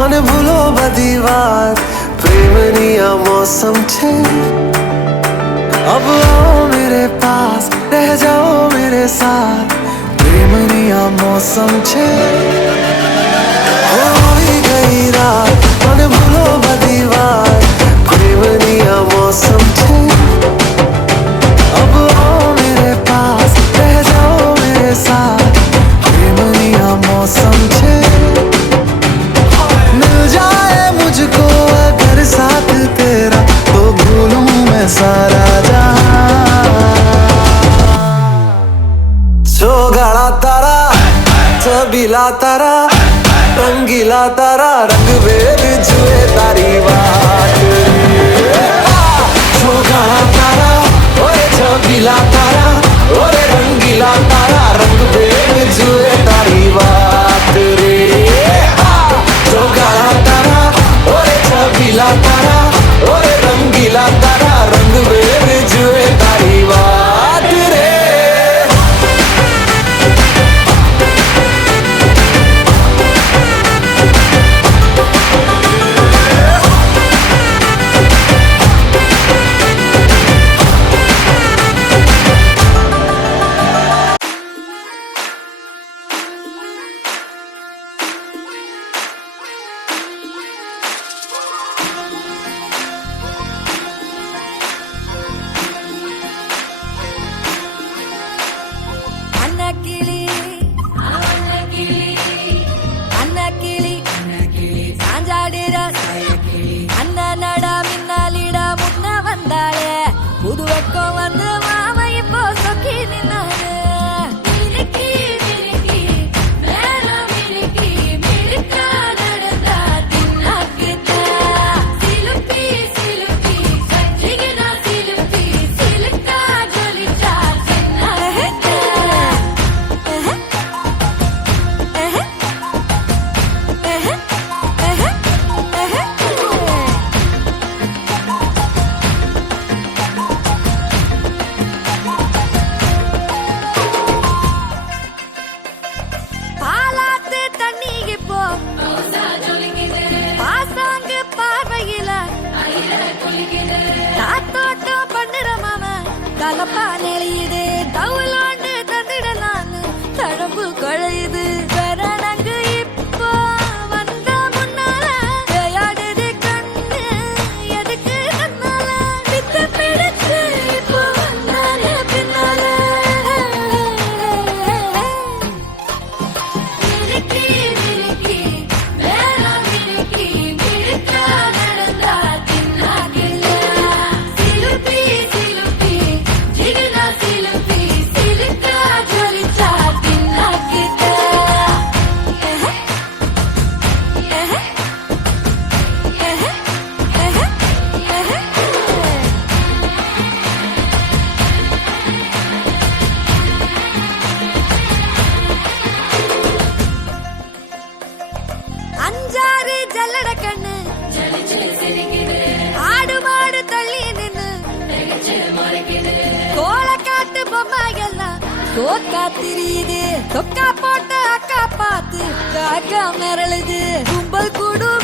અને ભૂલો બધી વાત પ્રેમની આ મૌસમ છે अब आओ मेरे पास रह जाओ मेरे साथ प्रेमनी आ मौसम छे होई गई रात મને ભૂલો બધી વાત પ્રેમની આ मौसम छे अब आओ मेरे पास रह जाओ मेरे साथ प्रेमनी आ मौसम छे मिल जाए मुझको अगर साथ तेरा तो भूलूं मैं सारा गाड़ा तारा छबीला तारा रंगीला तारा रंग वेद जुए तारी बात गाड़ा तारा ओरे छबीला तारा ओरे रंगीला तारा रंग वेद जुए तारी बात रे गाड़ा तारा ओरे छबीला तारा ओरे रंगीला तारा रंग वेद जुए तारी बात रे தோக்கா திரியுது தொக்கா போட்ட அக்கா பார்த்து காக்கா மிரளுது கும்பல் கூடும்